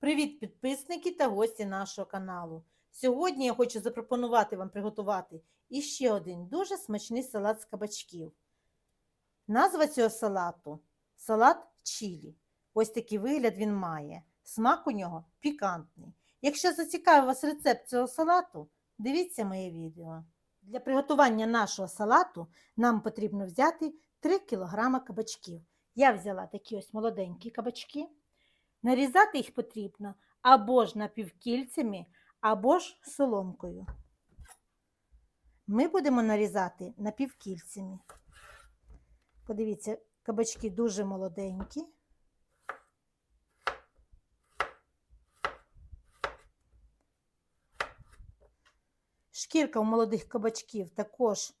Привіт, підписники та гості нашого каналу. Сьогодні я хочу запропонувати вам приготувати іще один дуже смачний салат з кабачків. Назва цього салату салат чілі. Ось такий вигляд він має. Смак у нього пікантний. Якщо зацікавив вас рецепт цього салату, дивіться моє відео. Для приготування нашого салату нам потрібно взяти 3 кг кабачків. Я взяла такі ось молоденькі кабачки. Нарізати їх потрібно або ж напівкільцями, або ж соломкою. Ми будемо нарізати напівкільцями. Подивіться, кабачки дуже молоденькі. Шкірка у молодих кабачків також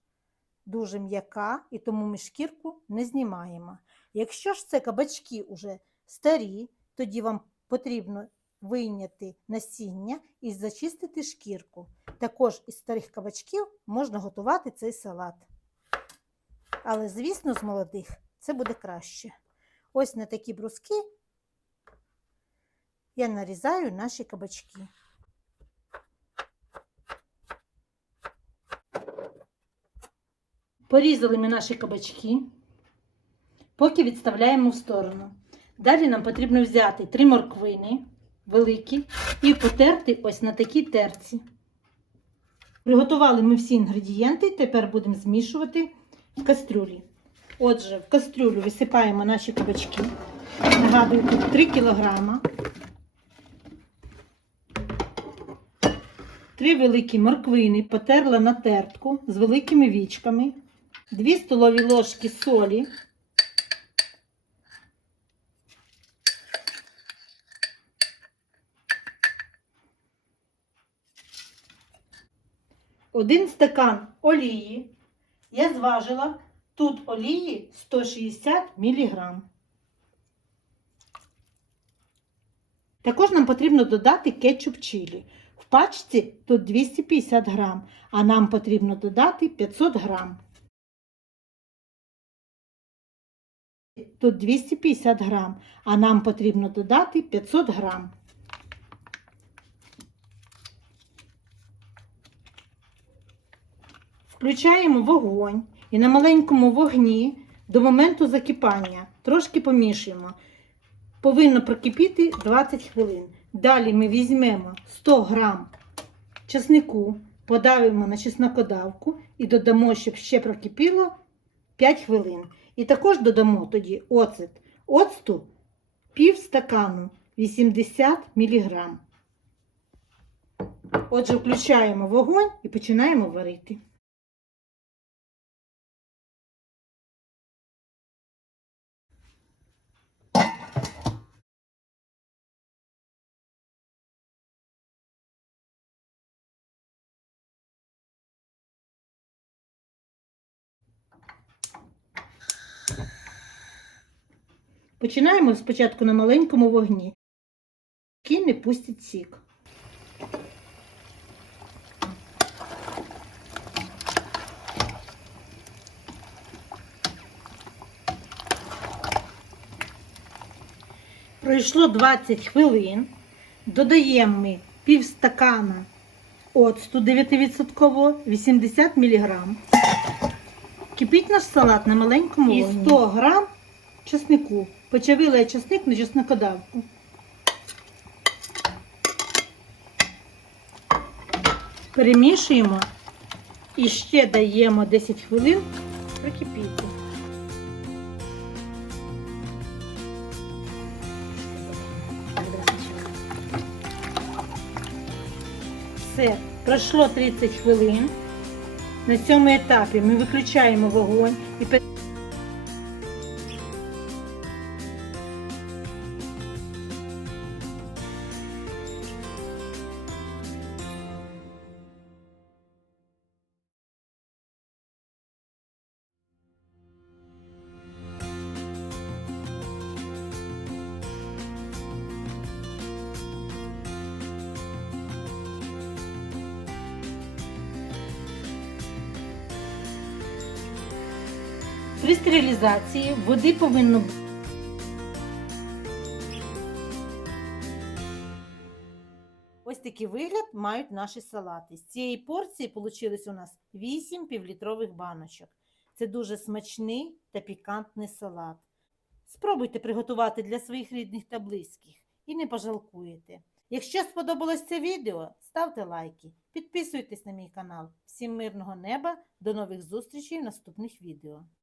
дуже м'яка, і тому ми шкірку не знімаємо. Якщо ж це кабачки уже старі, тоді вам потрібно вийняти насіння і зачистити шкірку. Також із старих кабачків можна готувати цей салат. Але, звісно, з молодих це буде краще. Ось на такі бруски я нарізаю наші кабачки. Порізали ми наші кабачки, поки відставляємо в сторону. Далі нам потрібно взяти три морквини великі і потерти ось на такій терці. Приготували ми всі інгредієнти, тепер будемо змішувати в кастрюлі. Отже, в кастрюлю висипаємо наші кабачки. Нагадую, тут 3 кг. Три великі морквини потерла на тертку з великими вічками, 2 столові ложки солі. Один стакан олії. Я зважила тут олії 160 мг. Також нам потрібно додати кетчуп чилі. В пачці тут 250 грам, а нам потрібно додати 500 грам. Тут 250 грам, а нам потрібно додати 500 грам. Включаємо вогонь і на маленькому вогні до моменту закипання трошки помішуємо. Повинно прокипіти 20 хвилин. Далі ми візьмемо 100 грам чеснику, подавимо на чеснокодавку і додамо, щоб ще прокипіло 5 хвилин. І також додамо тоді оцет. Оцту пів стакану 80 мг. Отже, включаємо вогонь і починаємо варити. Починаємо спочатку на маленькому вогні. Поки не пустять сік. Пройшло 20 хвилин. Додаємо ми пів стакана оцту 9% 80 мг. Кипить наш салат на маленькому і 100 грам чеснику. Почавила я чесник на чеснокодавку. Перемішуємо і ще даємо 10 хвилин прокипіти. Все, пройшло 30 хвилин. На цьому етапі ми виключаємо вогонь і При стерилізації води повинно Ось такий вигляд мають наші салати. З цієї порції вийшло у нас 8 півлітрових баночок. Це дуже смачний та пікантний салат. Спробуйте приготувати для своїх рідних та близьких і не пожалкуєте. Якщо сподобалось це відео, ставте лайки, підписуйтесь на мій канал. Всім мирного неба, до нових зустрічей в наступних відео.